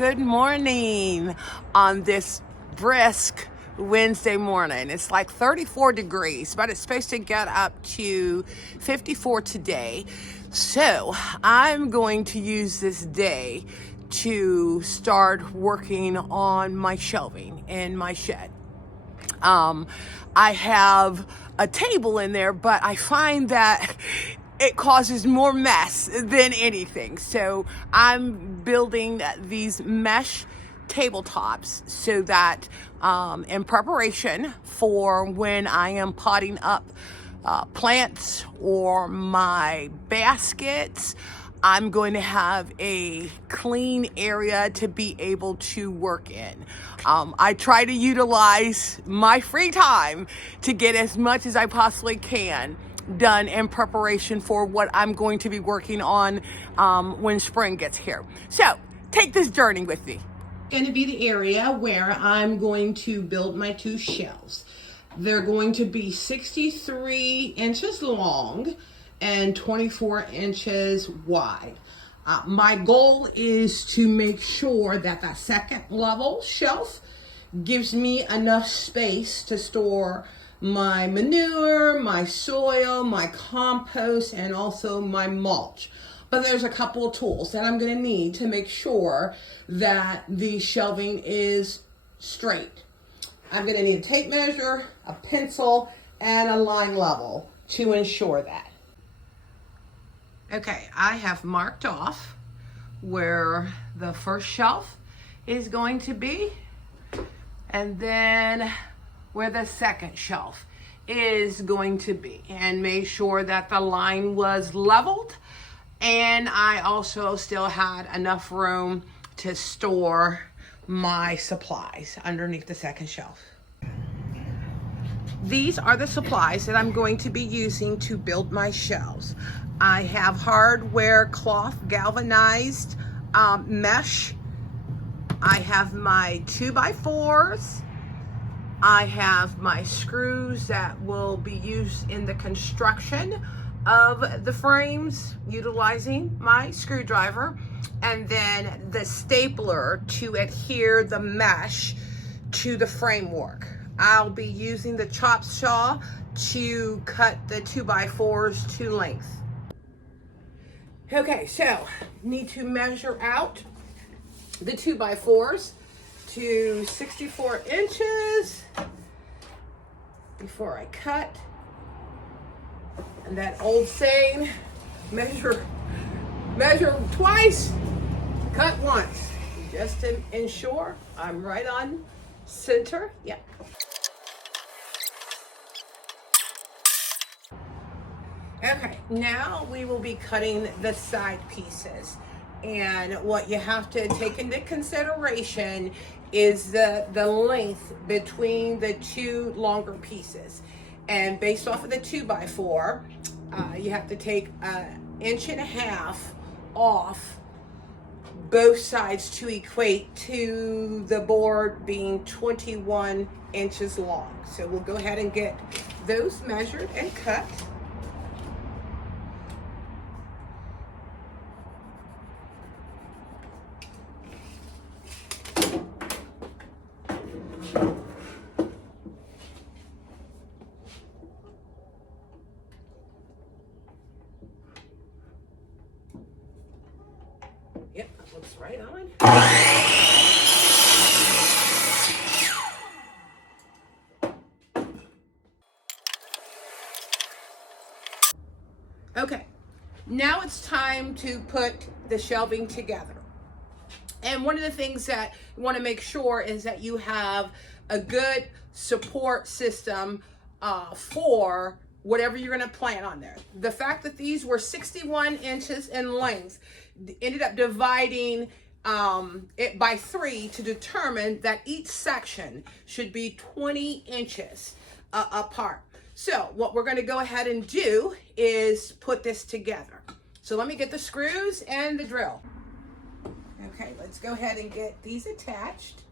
Good morning on this brisk Wednesday morning. It's like 34 degrees, but it's supposed to get up to 54 today. So I'm going to use this day to start working on my shelving in my shed. I have a table in there, but I find that it causes more mess than anything. So I'm building these mesh tabletops so that in preparation for when I am potting up plants or my baskets, I'm going to have a clean area to be able to work in. I try to utilize my free time to get as much as I possibly can done in preparation for what I'm going to be working on when spring gets here. So take this journey with me. Going to be the area where I'm going to build my two shelves. They're going to be 63 inches long and 24 inches wide. My goal is to make sure that that second level shelf gives me enough space to store my manure, my soil, my compost, and also my mulch. But there's a couple of tools that I'm going to need to make sure that the shelving is straight. I'm going to need a tape measure, a pencil, and a line level to ensure that. Okay, I have marked off where the first shelf is going to be, and then where the second shelf is going to be, and made sure that the line was leveled, and I also still had enough room to store my supplies underneath the second shelf. These are the supplies that I'm going to be using to build my shelves. I have hardware cloth galvanized mesh. I have my 2x4s. I have my screws that will be used in the construction of the frames utilizing my screwdriver, and then the stapler to adhere the mesh to the framework. I'll be using the chop saw to cut the 2x4s to length. Okay, so need to measure out the 2x4s to 64 inches before I cut. And that old saying, measure twice, cut once, just to ensure I'm right on center. Yeah. Okay, now we will be cutting the side pieces. And what you have to take into consideration is the length between the two longer pieces. And based off of the 2x4, you have to take 1.5 inches off both sides to equate to the board being 21 inches long. So we'll go ahead and get those measured and cut. Yep, looks right on. Okay, now it's time to put the shelving together. And one of the things that you want to make sure is that you have a good support system for whatever you're going to plant on there. The fact that these were 61 inches in length ended up dividing it by 3 to determine that each section should be 20 inches apart. So what we're going to go ahead and do is put this together. So let me get the screws and the drill. Okay, let's go ahead and get these attached.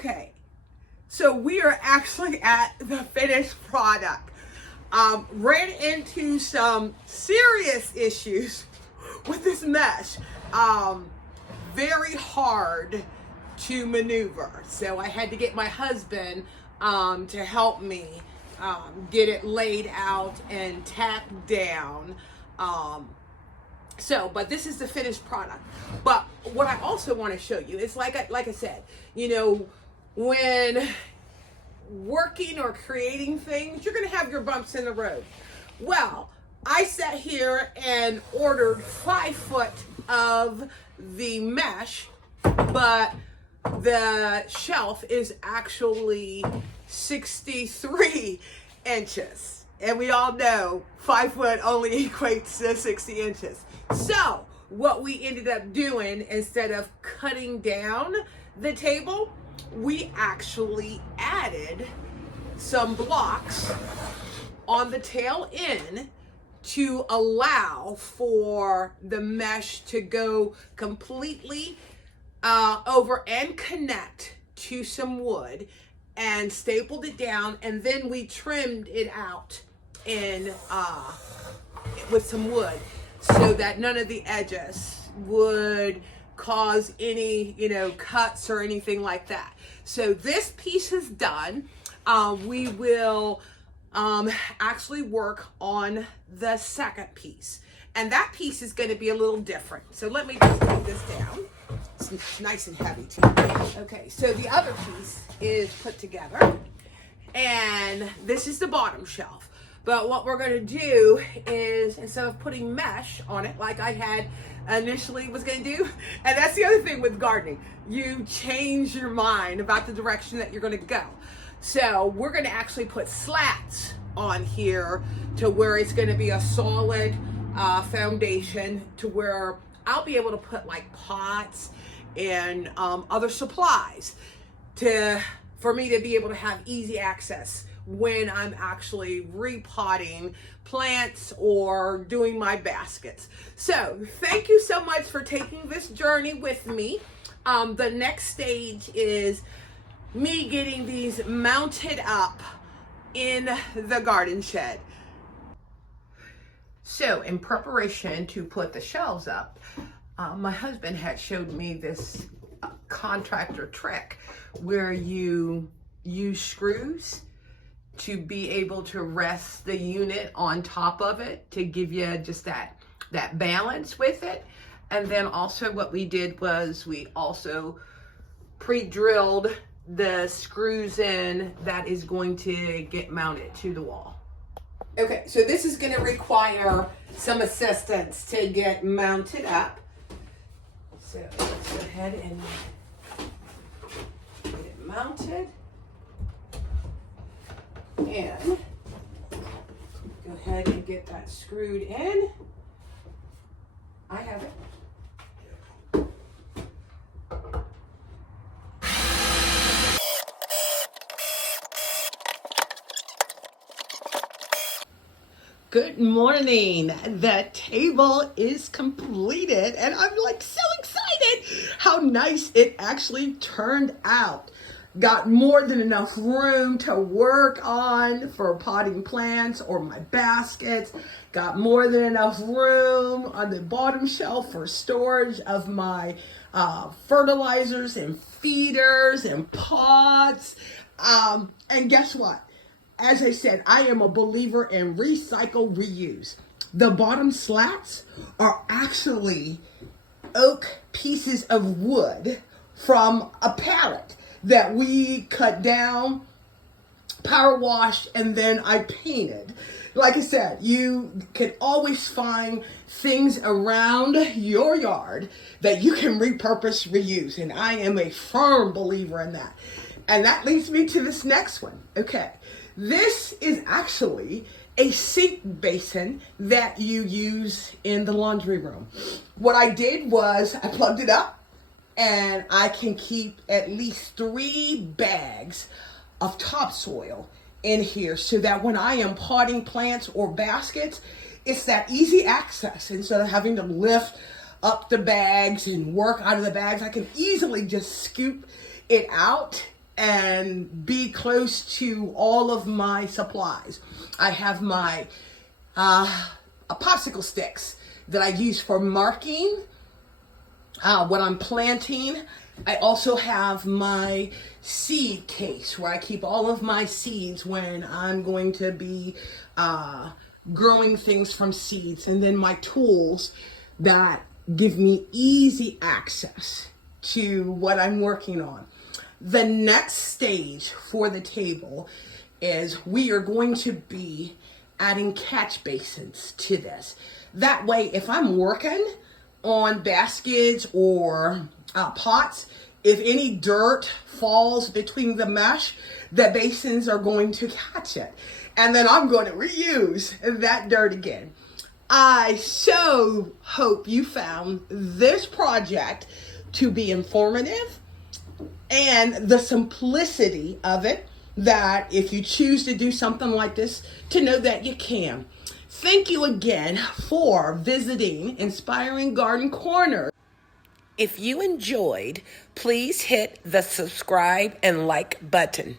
Okay, so we are actually at the finished product. Ran into some serious issues with this mesh. Very hard to maneuver. So I had to get my husband to help me get it laid out and tacked down. But this is the finished product. But what I also want to show you is, like I said, you know, when working or creating things, you're going to have your bumps in the road. Well, I sat here and ordered 5 foot of the mesh, but the shelf is actually 63 inches. And we all know 5 foot only equates to 60 inches. So what we ended up doing, instead of cutting down the table, we actually added some blocks on the tail end to allow for the mesh to go completely over and connect to some wood, and stapled it down, and then we trimmed it out in with some wood so that none of the edges would cause any, you know, cuts or anything like that. So this piece is done. We will actually work on the second piece, and that piece is going to be a little different. So let me just take this down. It's nice and heavy too. Okay, so the other piece is put together, and this is the bottom shelf. But what we're going to do is, instead of putting mesh on it like I had initially was going to do, and that's the other thing with gardening, you change your mind about the direction that you're going to go. So we're going to actually put slats on here to where it's going to be a solid foundation, to where I'll be able to put like pots and other supplies for me to be able to have easy access when I'm actually repotting plants or doing my baskets. So thank you so much for taking this journey with me. The next stage is me getting these mounted up in the garden shed. So in preparation to put the shelves up, my husband had showed me this contractor trick where you use screws to be able to rest the unit on top of it to give you just that balance with it. And then also what we did was we also pre-drilled the screws in that is going to get mounted to the wall. Okay, so this is going to require some assistance to get mounted up. So let's go ahead and get it mounted. And go ahead and get that screwed in. I have it. Good morning. The table is completed, and I'm like so excited how nice it actually turned out. Got more than enough room to work on for potting plants or my baskets. Got more than enough room on the bottom shelf for storage of my fertilizers and feeders and pots. And guess what? As I said, I am a believer in recycle, reuse. The bottom slats are actually oak pieces of wood from a pallet that we cut down, power washed, and then I painted. Like I said, you can always find things around your yard that you can repurpose, reuse, and I am a firm believer in that. And that leads me to this next one. Okay, this is actually a sink basin that you use in the laundry room. What I did was I plugged it up, and I can keep at least 3 bags of topsoil in here so that when I am potting plants or baskets, it's that easy access. Instead of having to lift up the bags and work out of the bags, I can easily just scoop it out and be close to all of my supplies. I have my popsicle sticks that I use for marking what I'm planting. I also have my seed case where I keep all of my seeds when I'm going to be growing things from seeds, and then my tools that give me easy access to what I'm working on. The next stage for the table is we are going to be adding catch basins to this. That way, if I'm working on baskets or pots, if any dirt falls between the mesh, the basins are going to catch it. And then I'm going to reuse that dirt again. I so hope you found this project to be informative, and the simplicity of it, that if you choose to do something like this, to know that you can. Thank you again for visiting Inspiring Garden Corner. If you enjoyed, please hit the subscribe and like button.